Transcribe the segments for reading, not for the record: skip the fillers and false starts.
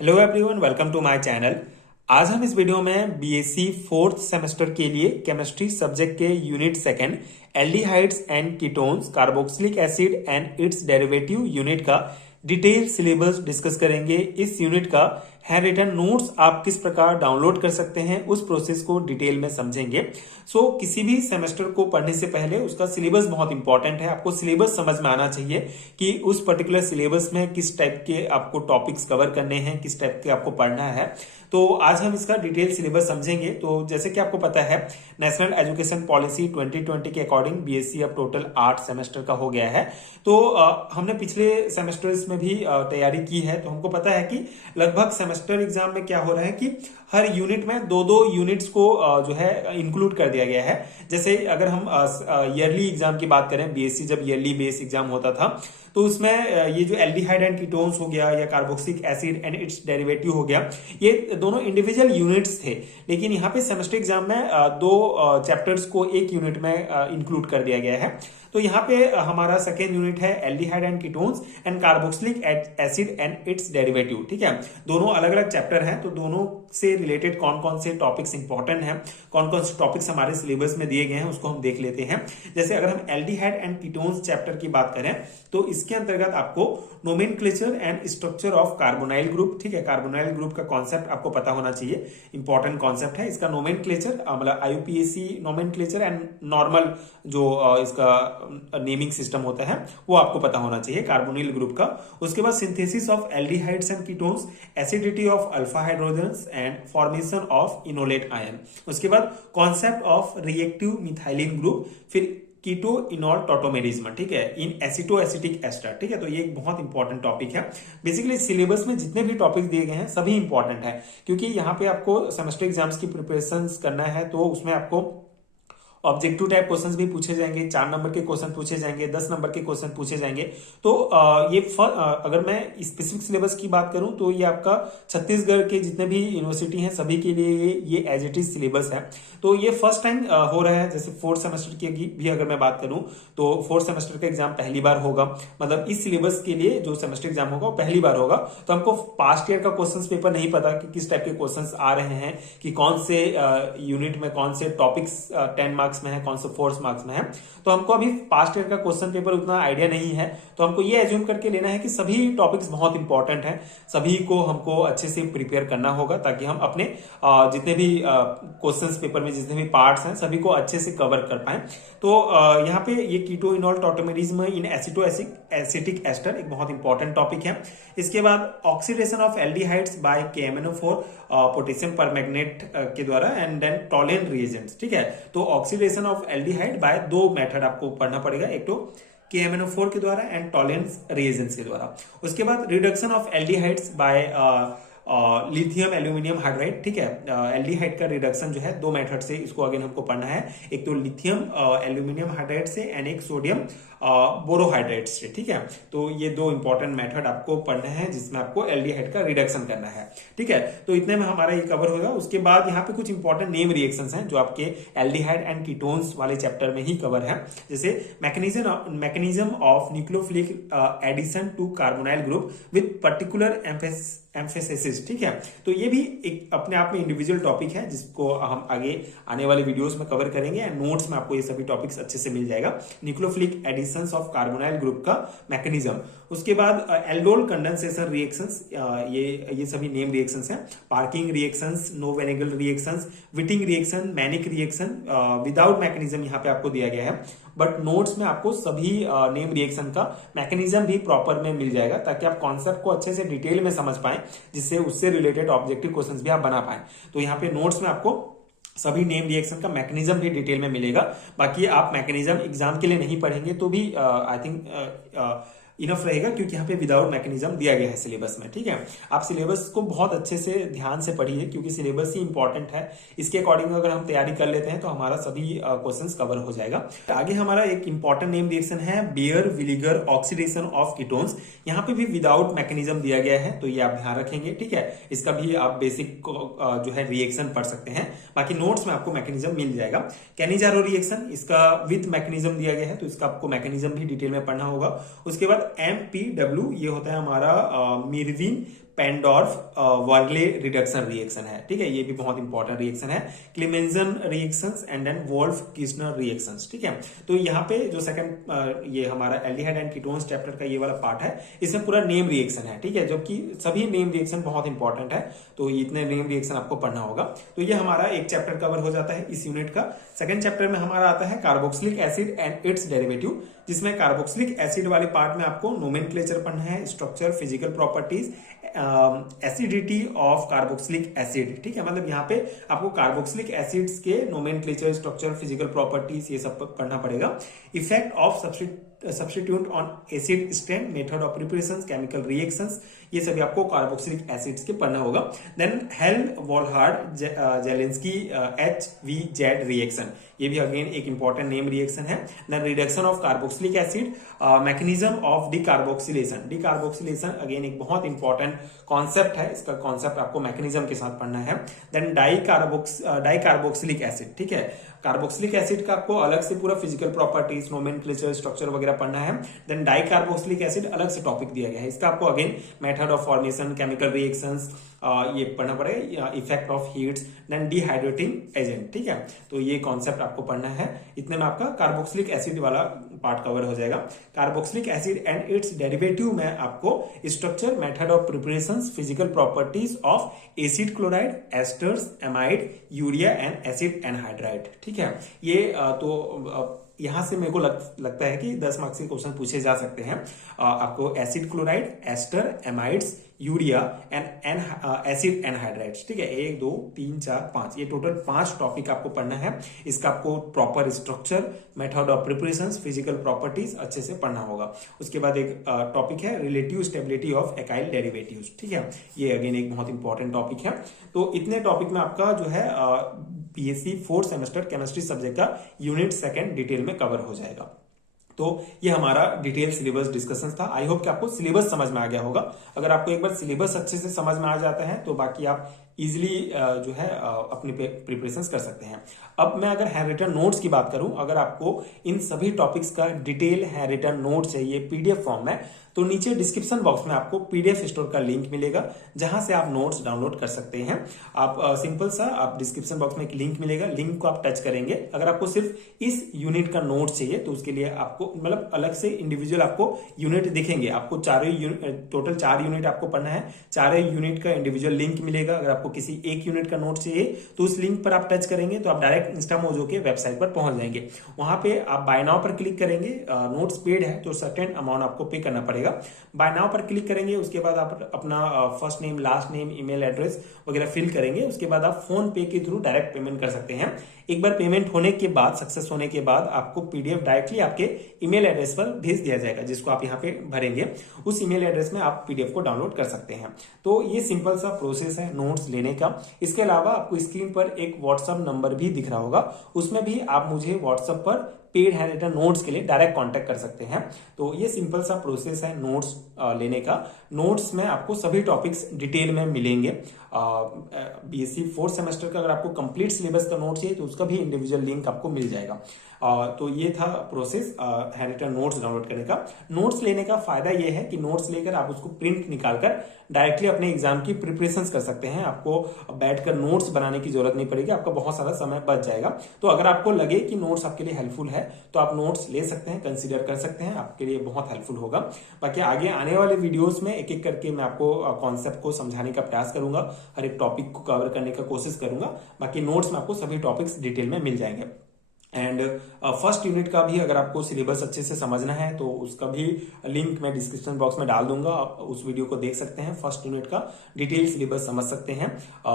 Hello everyone, welcome to my channel. आज हम इस वीडियो में बीएससी फोर्थ सेमेस्टर के लिए केमिस्ट्री सब्जेक्ट के unit second aldehydes and ketones carboxylic acid and it's derivative unit का डिटेल सिलेबस डिस्कस करेंगे। इस यूनिट का हैंड रिटन नोट्स आप किस प्रकार डाउनलोड कर सकते हैं उस प्रोसेस को डिटेल में समझेंगे। किसी भी सेमेस्टर को पढ़ने से पहले उसका सिलेबस बहुत इंपॉर्टेंट है। आपको सिलेबस समझ में आना चाहिए कि उस पर्टिकुलर सिलेबस में किस टाइप के आपको टॉपिक्स कवर करने हैं, किस टाइप के आपको पढ़ना है। तो आज हम इसका डिटेल सिलेबस समझेंगे। तो जैसे कि आपको पता है, नेशनल एजुकेशन पॉलिसी 2020 के अकॉर्डिंग बीएससी अब टोटल 8 सेमेस्टर का हो गया है। तो हमने पिछले सेमेस्टर्स में भी तैयारी की है, तो हमको पता है कि लगभग सेमेस्टर एग्जाम में क्या हो रहा है कि हर यूनिट में दो दो यूनिट्स को जो है इंक्लूड कर दिया गया है। जैसे अगर हम ईयरली एग्जाम की बात करें, बीएससी जब ईयरली बेस एग्जाम होता था तो उसमें ये जो एल्डिहाइड एंड कीटोन्स हो गया या carboxylic acid and it's derivative हो गया, ये दोनों इंडिविजुअल यूनिट्स थे। लेकिन यहाँ पे सेमेस्टर एग्जाम में दो चैप्टर्स को एक यूनिट में इंक्लूड कर दिया गया है। तो यहाँ पे हमारा सेकेंड यूनिट है aldehyde and ketones and carboxylic acid and it's derivative. ठीक है, दोनों अलग अलग चैप्टर हैं, तो दोनों से रिलेटेड कौन कौन से टॉपिक्स इंपॉर्टेंट हैं, कौन कौन से टॉपिक्स हमारे सिलेबस में दिए गए हैं, उसको हम देख लेते हैं। जैसे अगर हम एल्डिहाइड एंड कीटोन्स चैप्टर की बात करें तो इसके अंतर्गत आपको nomenclature and structure of carbonyl group, ठीक है, कार्बोनाइल ग्रुप का कॉन्सेप्ट आपको पता होना चाहिए, इंपॉर्टेंट कॉन्सेप्ट है इसका। नोमेनक्लेचर मतलब आईयूपीएसी नोमेनक्लेचर एंड नॉर्मल जो इसका नेमिंग सिस्टम होता है वो आपको पता होना चाहिए कार्बोनिल ग्रुप का। उसके बाद synthesis of aldehydes and ketones, acidity of alpha hydrogens and formation of enolate ion. उसके बाद concept of reactive methylene group, फिर कीटो इनॉल टॉटोमेरिज्म, ठीक है, इन एसिटो एसिटिक एस्टर। ठीक है, तो ये एक बहुत इंपॉर्टेंट टॉपिक है। बेसिकली सिलेबस में जितने भी टॉपिक दिए गए हैं सभी इंपॉर्टेंट है, क्योंकि यहाँ पे आपको सेमेस्टर एग्जाम्स की प्रिपरेशन करना है, तो उसमें आपको ऑब्जेक्टिव टाइप क्वेश्चंस भी पूछे जाएंगे, 4 नंबर के क्वेश्चन पूछे जाएंगे, 10 नंबर के क्वेश्चन पूछे जाएंगे। तो अगर मैं स्पेसिफिक सिलेबस की बात करूं तो ये आपका छत्तीसगढ़ के जितने भी यूनिवर्सिटी हैं सभी के लिए ये एज इट इज सिलेबस है। तो ये फर्स्ट टाइम हो रहा है। जैसे फोर्थ सेमेस्टर की भी अगर मैं बात करूं तो फोर्थ सेमेस्टर का एग्जाम पहली बार होगा, मतलब इस सिलेबस के लिए जो सेमेस्टर एग्जाम होगा वो पहली बार होगा। तो हमको पास्ट ईयर का क्वेश्चन पेपर नहीं पता कि किस टाइप के क्वेश्चन आ रहे हैं, कि कौन से यूनिट में कौन से टॉपिक्स 10 मार्क्स में है, कौन से 4 मार्क्स में है। तो हमको अभी पास्ट ईयर का क्वेश्चन पेपर उतना आइडिया नहीं है, तो हमको ये एज्यूम करके लेना है कि सभी टॉपिक्स बहुत इंपॉर्टेंट हैं, सभी को हमको अच्छे से प्रिपेयर करना होगा ताकि हम अपने जितने भी क्वेश्चंस पेपर में जितने भी पार्ट्स हैं सभी को अच्छे से कवर कर पाए। तो यहाँ पे ये keto enol tautomerism in aceto acetic ester एक बहुत इंपॉर्टेंट टॉपिक है। इसके बाद oxidation of aldehydes by KMnO4 potassium permanganate के द्वारा एंड देन टॉलेंट रिएजेंट्स। ठीक है, तो ऑक्सीडेशन ऑफ एल्डिहाइड बाय दो मेथड आपको पढ़ना पड़ेगा, एक तो KMnO4 के द्वारा एंड टॉलेंट रिएजेंट्स के द्वारा। उसके बाद reduction of aldehydes by lithium aluminium hydride. ठीक है, एल्डिहाइड का रिडक्शन जो है दो मेथड से, इसको अगेन हमको पढ़ना है, एक तो लिथियम एल्यूमिनियम हाइड्राइड से एंड एक सोडियम बोरोहाइड्राइड से। ठीक है, तो ये दो इंपॉर्टेंट मेथड आपको पढ़ना है जिसमें आपको एल्डिहाइड का रिडक्शन करना है। ठीक है, तो इतने में हमारा ये कवर होगा। उसके बाद यहाँ पे कुछ इंपॉर्टेंट नेम रिएक्शंस हैं जो आपके एल्डिहाइड एंड कीटोन्स वाले चैप्टर में ही कवर है। जैसे mechanism of nucleophilic addition to carbonyl group with particular emphasis. ठीक है, तो ये भी एक अपने आप में इंडिविजुअल टॉपिक है जिसको हम आगे आने वाले वीडियोस में कवर करेंगे एंड नोट्स में आपको ये सभी टॉपिक्स अच्छे से मिल जाएगा। Nucleophilic addition of carbonyl group का मैकेनिज्म। उसके बाद एल्डोल कंडेंसेशन रिएक्शंस, ये सभी नेम रिएक्शंस हैं। Perkin reactions, Knoevenagel reactions, Wittig reaction, Mannich reaction without mechanism यहाँ पे आपको दिया गया है, बट नोट्स में आपको सभी नेम रिएक्शन का मैकेनिज्म भी प्रॉपर में मिल जाएगा ताकि आप कॉन्सेप्ट को अच्छे से डिटेल में समझ पाए, जिससे उससे रिलेटेड ऑब्जेक्टिव क्वेश्चंस भी आप बना पाए। तो यहाँ पे नोट्स में आपको सभी नेम रिएक्शन का मैकेनिज्म भी डिटेल में मिलेगा। बाकी आप मैकेनिज्म एग्जाम के लिए नहीं पढ़ेंगे तो भी आई थिंक इनफ रहेगा, क्योंकि यहाँ पे विदाउट मैकेनिज्म दिया गया है सिलेबस में। ठीक है, आप सिलेबस को बहुत अच्छे से ध्यान से पढ़िए, क्योंकि सिलेबस ही इंपॉर्टेंट है। इसके अकॉर्डिंग अगर हम तैयारी कर लेते हैं तो हमारा सभी क्वेश्चंस कवर हो जाएगा। आगे हमारा एक इंपॉर्टेंट नेम रिएक्शन है बेयर विलीगर ऑक्सीडेशन ऑफ कीटोन्स। यहाँ पे भी विदाउट मैकेनिज्म दिया गया है, तो ये आप ध्यान रखेंगे। ठीक है, इसका भी आप बेसिक जो है रिएक्शन पढ़ सकते हैं, बाकी नोट्स में आपको मैकेनिज्म मिल जाएगा। कैनिजारो रिएक्शन, इसका विथ मैकेनिज्म दिया गया है, तो इसका आपको मैकेनिज्म भी डिटेल में पढ़ना होगा। उसके बाद MPW, ये होता है हमारा Meerwein Ponndorf Verley reduction reaction है, ठीक है, ये भी बहुत इंपॉर्टेंट रिएक्शन है। Clemmensen reactions and then Wolff Kishner reactions, ठीक है। तो यहाँ पे जो सेकंड ये हमारा एल्डिहाइड एंड कीटोन्स चैप्टर का ये वाला पार्ट है, इसमें पूरा नेम रिएक्शन है, ठीक है, जबकि सभी नेम रिएक्शन बहुत इंपॉर्टेंट है, तो इतने नेम रिएक्शन आपको पढ़ना होगा। तो ये हमारा एक चैप्टर कवर हो जाता है इस यूनिट का। सेकंड चैप्टर में हमारा आता है carboxylic acid and it's derivative, जिसमें कार्बोक्सिलिक एसिड वाले पार्ट में आपको नोमेनक्लेचर पढ़ना है, structure, physical properties, acidity of carboxylic acid, ठीक है, मतलब यहाँ पे आपको कार्बोक्सिलिक एसिड्स के नोमेनक्लेचर, स्ट्रक्चर, फिजिकल प्रॉपर्टीज ये सब पढ़ना पड़ेगा। Effect of substitute on acid strength, method of preparation, chemical reactions, ये सभी आपको कार्बोक्सिलिक एसिड्स के पढ़ना होगा। देन हेल-वॉलहार्ड जेलेंस्की HVZ रिएक्शन, ये भी अगेन एक इंपॉर्टेंट नेम रिएक्शन है। Then reduction of carboxylic acid, mechanism of decarboxylation, decarboxylation again एक बहुत इंपॉर्टेंट कॉन्सेप्ट है, इसका कॉन्सेप्ट आपको मैकेनिज्म के साथ पढ़ना है। देन डाइकार्बोक्सिलिक एसिड, ठीक है, कार्बोक्सिलिक एसिड का आपको अलग से पूरा फिजिकल प्रॉपर्टीज, नोमेनक्लेचर, स्ट्रक्चर वगैरह पढ़ना है। देन डाइकार्बोक्सिलिक एसिड अलग से टॉपिक दिया गया है, इसका आपको again method of formation, chemical reactions ये पढ़ना पड़ेगा, effect of heats, then dehydrating agent, ठीक है, तो ये कॉन्सेप्ट आपको पढ़ना है। इतने में आपका कार्बोक्सिलिक एसिड वाला पार्ट कवर हो जाएगा। Carboxylic acid and it's derivative में आपको structure, method of preparations, physical properties of acid chloride, asters, amide, urea and acid anhydride, ठीक है। ये तो यहां से मेरे को लगता है कि 10 मार्क्स के क्वेश्चन पूछे जा सकते हैं। आपको acid chloride, ester, amides, urea and acid anhydrides, ठीक है, 1 2 3 4 5, ये टोटल 5 टॉपिक आपको पढ़ना है। इसका आपको proper structure, method of preparations, physical properties अच्छे से पढ़ना होगा। उसके बाद एक टॉपिक है रिलेटिव स्टेबिलिटी ऑफ एकाइल डेरिवेटिव्स, ठीक है, ये अगेन एक बहुत इंपॉर्टेंट टॉपिक है। तो इतने टॉपिक में आपका जो है BSc 4th semester chemistry subject का यूनिट 2 डिटेल में कवर हो जाएगा। तो ये हमारा डिटेल सिलेबस डिस्कशन था। आई होप कि आपको सिलेबस समझ में आ गया होगा। अगर आपको एक बार सिलेबस अच्छे से समझ में आ जाता है तो बाकी आप इजिली जो है अपनी प्रिपरेशंस कर सकते हैं। अब मैं अगर हैंड रिटन नोट्स की बात करूं, अगर आपको इन सभी टॉपिक्स का डिटेल हैंड रिटन नोट चाहिए पीडीएफ फॉर्म में, तो नीचे डिस्क्रिप्शन बॉक्स में आपको पीडीएफ स्टोर का लिंक मिलेगा, जहां से आप नोट्स डाउनलोड कर सकते हैं। आप सिंपल सा आप डिस्क्रिप्शन बॉक्स में एक लिंक मिलेगा, लिंक को आप टच करेंगे। अगर आपको सिर्फ इस यूनिट का नोट चाहिए तो उसके लिए आपको मतलब अलग से इंडिविजुअल आपको यूनिट दिखेंगे। आपको टोटल 4 यूनिट आपको पढ़ना है, 4 यूनिट का इंडिविजुअल लिंक मिलेगा। अगर आपको किसी एक यूनिट का नोट चाहिए तो उस लिंक पर आप टच करेंगे तो आप डायरेक्ट इंस्टामोजो के वेबसाइट पर पहुंच जाएंगे। वहां पे आप बाय नाउ पर क्लिक करेंगे, नोट्स पेड है तो सर्टेन अमाउंट आपको पे करना पड़ेगा। बाय नाउ पर क्लिक करेंगे, उसके बाद आप अपना first name, last name, email address वगैरह फिल करेंगे। उसके बाद आप फोन पे के थ्रू डायरेक्ट पेमेंट कर सकते हैं। एक बार पेमेंट होने के बाद, सक्सेस होने के बाद आपको पीडीएफ डायरेक्टली आपके ईमेल एड्रेस पर भेज दिया जाएगा, जिसको आप यहाँ पे भरेंगे। उस ईमेल एड्रेस में आप पीडीएफ को डाउनलोड कर सकते हैं। तो ये सिंपल सा प्रोसेस है नोट्स लेने का। इसके अलावा आपको स्क्रीन पर एक व्हाट्सएप नंबर भी दिख रहा होगा, उसमें भी आप मुझे व्हाट्सएप पर पेड हैंड रिटन नोट्स के लिए डायरेक्ट कांटेक्ट कर सकते हैं। तो ये सिंपल सा प्रोसेस है नोट्स लेने का। नोट्स में आपको सभी टॉपिक्स डिटेल में मिलेंगे। बीएससी 4th सेमेस्टर का अगर आपको कंप्लीट सिलेबस का नोट चाहिए तो उसका भी इंडिविजुअल लिंक आपको मिल जाएगा। तो ये था process hand written notes download करने का। नोट्स लेने का फायदा ये है कि नोट्स लेकर आप उसको प्रिंट निकालकर डायरेक्टली अपने एग्जाम की प्रिपरेशन कर सकते हैं। आपको बैठकर नोट्स बनाने की जरूरत नहीं पड़ेगी, आपका बहुत सारा समय बच जाएगा। तो अगर आपको लगे कि नोट्स आपके लिए हेल्पफुल है तो आप नोट्स ले सकते हैं, कंसीडर कर सकते हैं, आपके लिए बहुत हेल्पफुल होगा। बाकी आगे आने वाले वीडियोस में एक एक करके मैं आपको कॉन्सेप्ट को समझाने का प्रयास करूंगा, हर एक टॉपिक को कवर करने का कोशिश करूंगा। बाकी नोट्स में आपको सभी टॉपिक्स डिटेल में मिल जाएंगे। एंड फर्स्ट यूनिट का भी अगर आपको सिलेबस अच्छे से समझना है तो उसका भी लिंक मैं डिस्क्रिप्शन बॉक्स में डाल दूंगा, आप उस वीडियो को देख सकते हैं। फर्स्ट यूनिट का डिटेल सिलेबस समझ सकते हैं।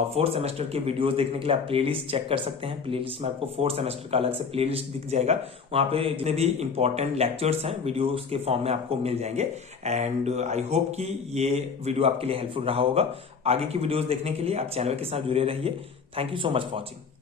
4th सेमेस्टर के वीडियोस देखने के लिए आप प्लेलिस्ट चेक कर सकते हैं। प्लेलिस्ट में आपको 4th सेमेस्टर का अलग से प्लेलिस्ट दिख जाएगा, वहां पे जितने भी इंपॉर्टेंट लेक्चर्स हैं वीडियोस के फॉर्म में आपको मिल जाएंगे। एंड आई होप कि ये वीडियो आपके लिए हेल्पफुल रहा होगा। आगे की वीडियोस देखने के लिए आप चैनल के साथ जुड़े रहिए। Thank you so much for watching.